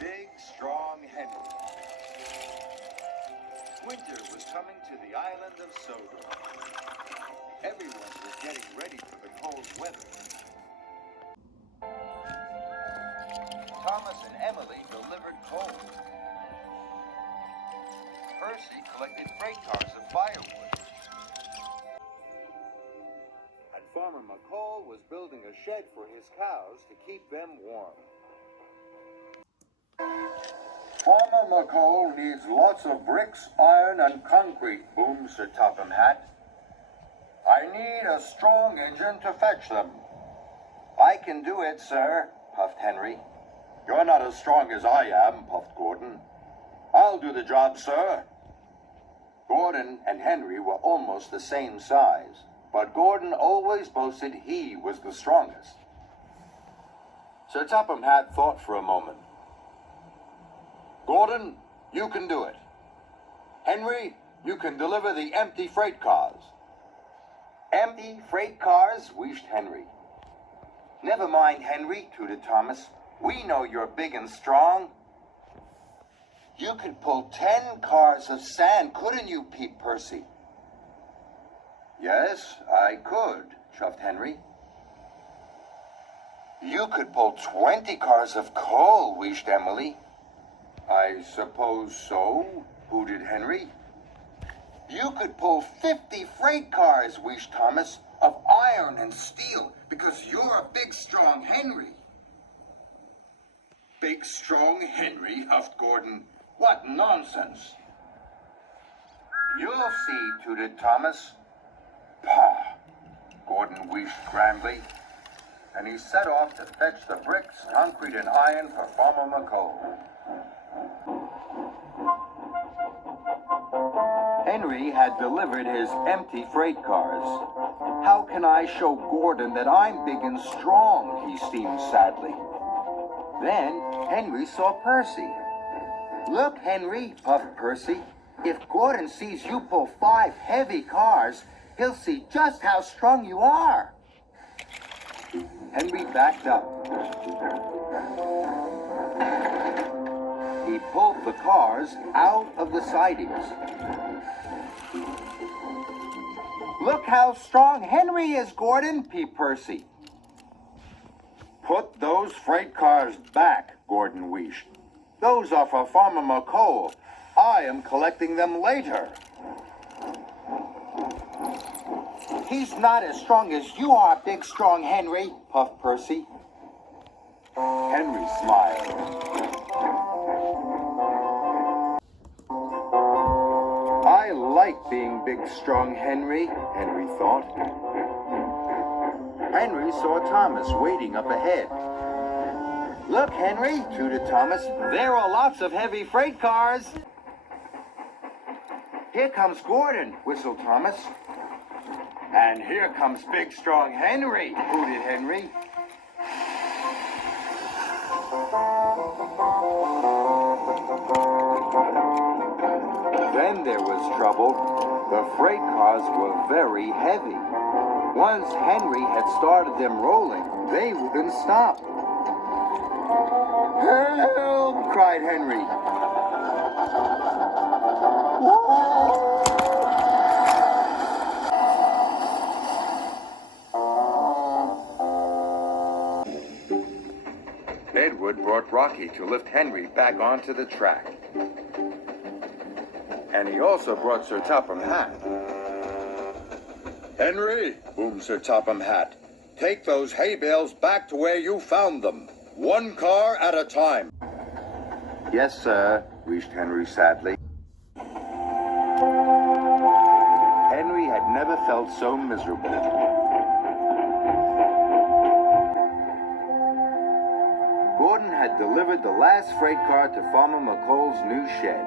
Big, strong Henry. Winter was coming to the island of Sodor. Everyone was getting ready for the cold weather. Thomas and Emily delivered coal. Percy collected freight cars of firewood. And Farmer McCall was building a shed for his cows to keep them warm. Farmer McCall needs lots of bricks, iron, and concrete, boomed Sir Topham Hatt. I need a strong engine to fetch them. I can do it, sir, puffed Henry. You're not as strong as I am, puffed Gordon. I'll do the job, sir. Gordon and Henry were almost the same size, but Gordon always boasted he was the strongest. Sir Topham Hatt thought for a moment. Gordon, you can do it. Henry, you can deliver the empty freight cars. Empty freight cars, wheezed Henry. Never mind, Henry, tooted Thomas. We know you're big and strong. You could pull 10 cars of sand, couldn't you, Pete Percy? Yes, I could, chuffed Henry. You could pull 20 cars of coal, wheezed Emily. I suppose so, hooted Henry. You could pull 50 freight cars, wheezed Thomas, of iron and steel, because you're a big, strong Henry. Big, strong Henry, huffed Gordon. What nonsense. You'll see, tooted Thomas. Pah, Gordon wheezed grandly, and he set off to fetch the bricks, concrete, and iron for Farmer McCall. Henry had delivered his empty freight cars. How can I show Gordon that I'm big and strong, he steamed sadly. Then Henry saw Percy. Look, Henry, puffed Percy. If Gordon sees you pull 5 heavy cars, he'll see just how strong you are. Henry backed up. He pulled the cars out of the sidings. Look how strong Henry is, Gordon, peeped Percy. Put those freight cars back, Gordon wheezed. Those are for Farmer McCall. I am collecting them later. He's not as strong as you are, big strong Henry, puffed Percy. Henry smiled. I like being big strong Henry, Henry thought. Henry saw Thomas waiting up ahead. Look, Henry, tooted Thomas, there are lots of heavy freight cars. Here comes Gordon, whistled Thomas. And here comes big strong Henry, hooted Henry. Then there was trouble. The freight cars were very heavy. Once Henry had started them rolling, they wouldn't stop. Help! Cried Henry. Edward brought Rocky to lift Henry back onto the track. And he also brought Sir Topham Hatt. Henry, boomed Sir Topham Hatt, take those hay bales back to where you found them. 1 car at a time. Yes, sir, wheezed Henry sadly. Henry had never felt so miserable. Gordon had delivered the last freight car to Farmer McCall's new shed.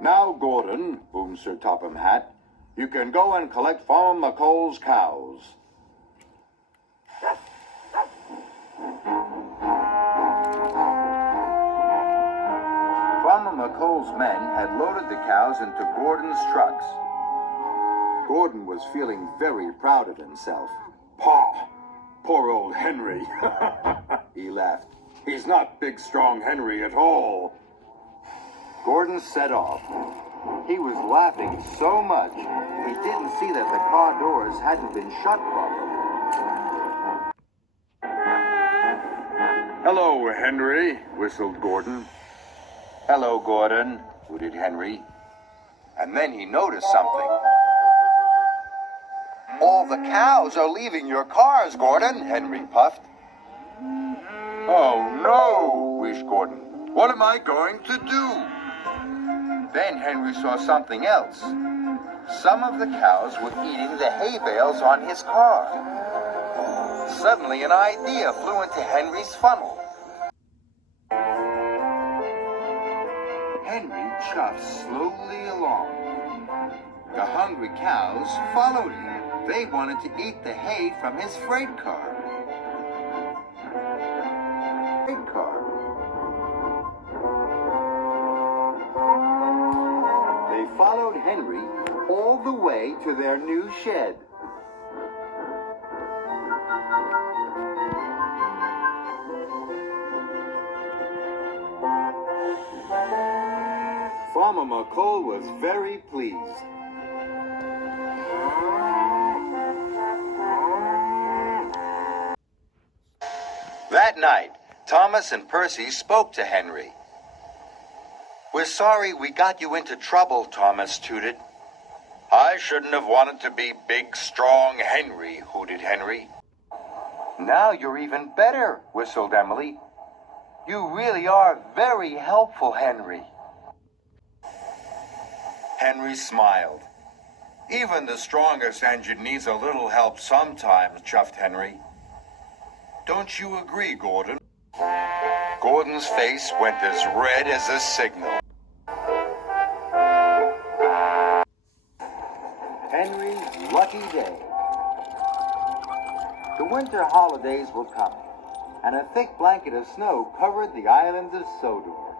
Now, Gordon, boomed Sir Topham Hatt, you can go and collect Farmer McCall's cows. Farmer McCall's men had loaded the cows into Gordon's trucks. Gordon was feeling very proud of himself. Paw, poor old Henry, he laughed. He's not big, strong Henry at all. Gordon set off. He was laughing so much, he didn't see that the car doors hadn't been shut properly. Hello, Henry, whistled Gordon. Hello, Gordon, hooted Henry. And then he noticed something. All the cows are leaving your cars, Gordon, Henry puffed. Oh, no, wished Gordon. What am I going to do? Then Henry saw something else. Some of the cows were eating the hay bales on his car. Suddenly, an idea flew into Henry's funnel. Henry chuffed slowly along. The hungry cows followed him. They wanted to eat the hay from his freight car. They followed Henry all the way to their new shed. Farmer McColl was very pleased. That night, Thomas and Percy spoke to Henry. "We're sorry we got you into trouble," Thomas tooted. I shouldn't have wanted to be big, strong Henry, hooted Henry. "Now you're even better," whistled Emily. "You really are very helpful, Henry." Henry smiled. Even the strongest engine needs a little help sometimes, chuffed Henry. Don't you agree, Gordon? Gordon's face went as red as a signal. Henry's lucky day. The winter holidays were coming, and a thick blanket of snow covered the island of Sodor.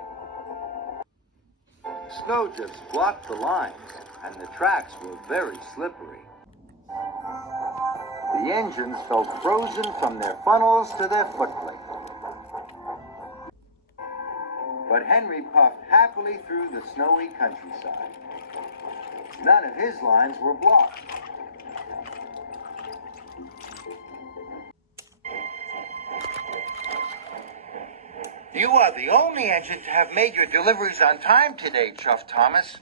Snow drifts blocked the lines, and the tracks were very slippery. The engines felt frozen from their funnels to their foot plates. But Henry puffed happily through the snowy countryside. None of his lines were blocked. "You are the only engine to have made your deliveries on time today," chuffed Thomas.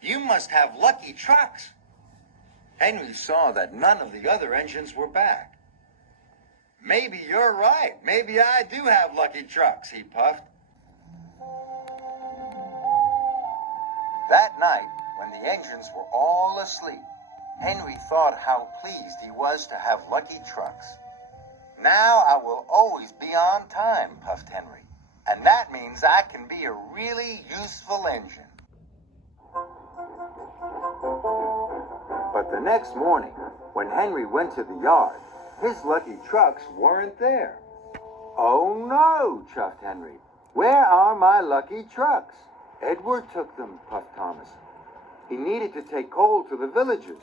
"You must have lucky trucks." Henry saw that none of the other engines were back. "Maybe you're right. Maybe I do have lucky trucks," he puffed. That night, when the engines were all asleep, Henry thought how pleased he was to have lucky trucks. "Now I will always be on time," puffed Henry. "And that means I can be a really useful engine." But the next morning, when Henry went to the yard, his lucky trucks weren't there. "Oh no," chuffed Henry. "Where are my lucky trucks?" "Edward took them," puffed Thomas. "He needed to take coal to the villagers."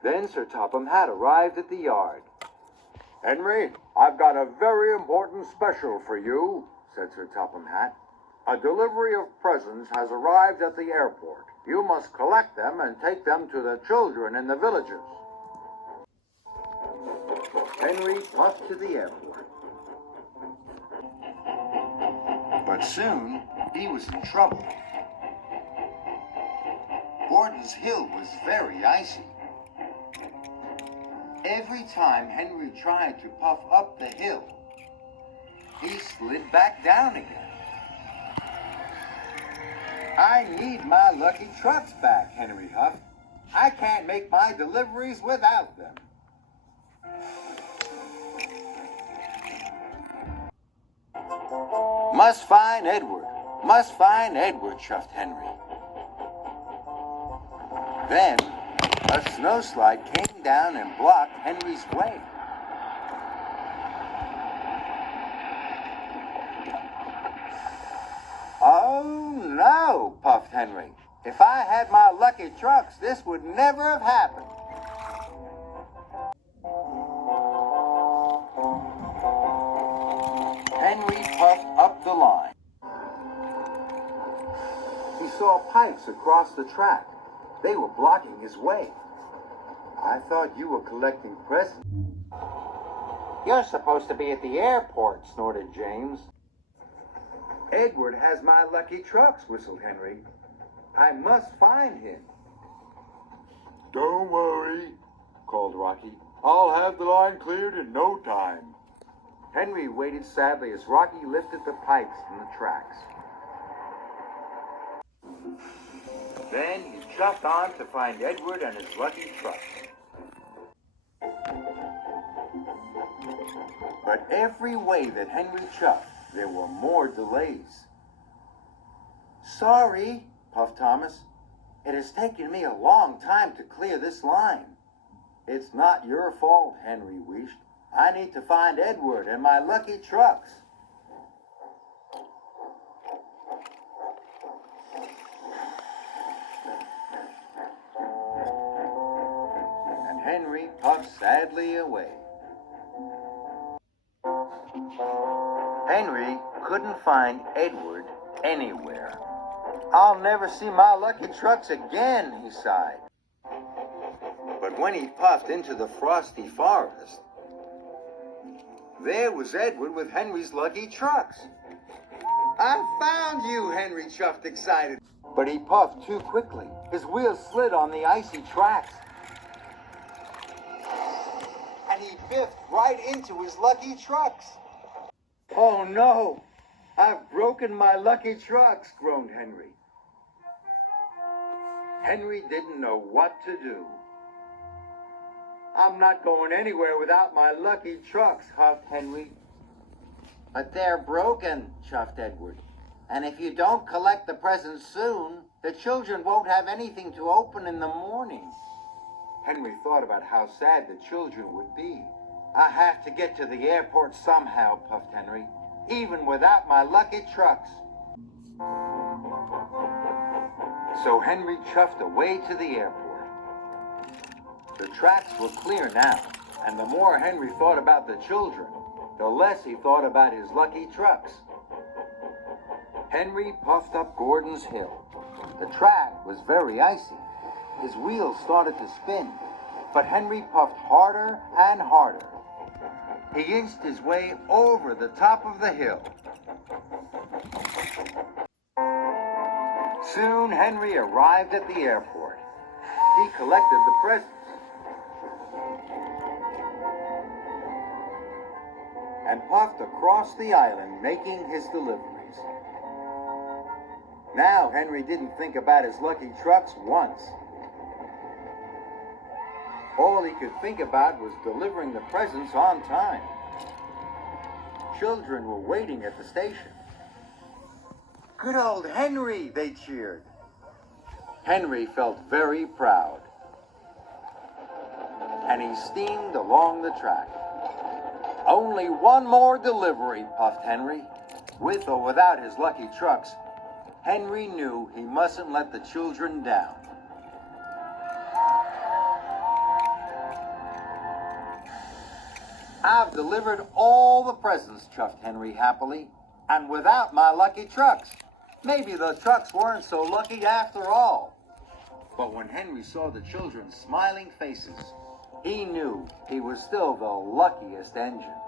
Then Sir Topham Hatt arrived at the yard. Henry, I've got a very important special for you, said Sir Topham Hatt. A delivery of presents has arrived at the airport. You must collect them and take them to the children in the villages. Henry puffed to the airport. But soon he was in trouble. Gordon's Hill was very icy. Every time Henry tried to puff up the hill, he slid back down again. "I need my lucky trucks back," Henry huffed. "I can't make my deliveries without them." "Must find Edward, chuffed Henry. Then a snowslide came down and blocked Henry's way. "Oh no," puffed Henry. "If I had my lucky trucks, this would never have happened." puffed up the line. He saw pikes across the track. They were blocking his way. I thought you were collecting presents. You're supposed to be at the airport, snorted James. Edward has my lucky trucks, whistled Henry. I must find him. Don't worry, called Rocky. I'll have the line cleared in no time. Henry waited sadly as Rocky lifted the pikes from the tracks. Then he chuffed on to find Edward and his lucky trucks. But every way that Henry chuffed, there were more delays. Sorry, puffed Thomas. It has taken me a long time to clear this line. It's not your fault, Henry wished. I need to find Edward and my lucky trucks. And Henry puffed sadly away. Henry couldn't find Edward anywhere. I'll never see my lucky trucks again, he sighed. But when he puffed into the frosty forest, there was Edward with Henry's lucky trucks. I found you, Henry chuffed excited. But he puffed too quickly. His wheels slid on the icy tracks. And he biffed right into his lucky trucks. Oh no, I've broken my lucky trucks, groaned Henry. Henry didn't know what to do. I'm not going anywhere without my lucky trucks, huffed Henry. But they're broken, chuffed Edward. And if you don't collect the presents soon, the children won't have anything to open in the morning. Henry thought about how sad the children would be. I have to get to the airport somehow, puffed Henry, even without my lucky trucks. So Henry chuffed away to the airport. The tracks were clear now, and the more Henry thought about the children, the less he thought about his lucky trucks. Henry puffed up Gordon's Hill. The track was very icy. His wheels started to spin, but Henry puffed harder and harder. He inched his way over the top of the hill. Soon Henry arrived at the airport. He collected the presents and puffed across the island, making his deliveries. Now Henry didn't think about his lucky trucks once. All he could think about was delivering the presents on time. Children were waiting at the station. Good old Henry, they cheered. Henry felt very proud. And he steamed along the track. Only one more delivery, puffed Henry. With or without his lucky trucks, Henry knew he mustn't let the children down. I've delivered all the presents, chuffed Henry happily, and without my lucky trucks. Maybe the trucks weren't so lucky after all. But when Henry saw the children's smiling faces, he knew he was still the luckiest engine.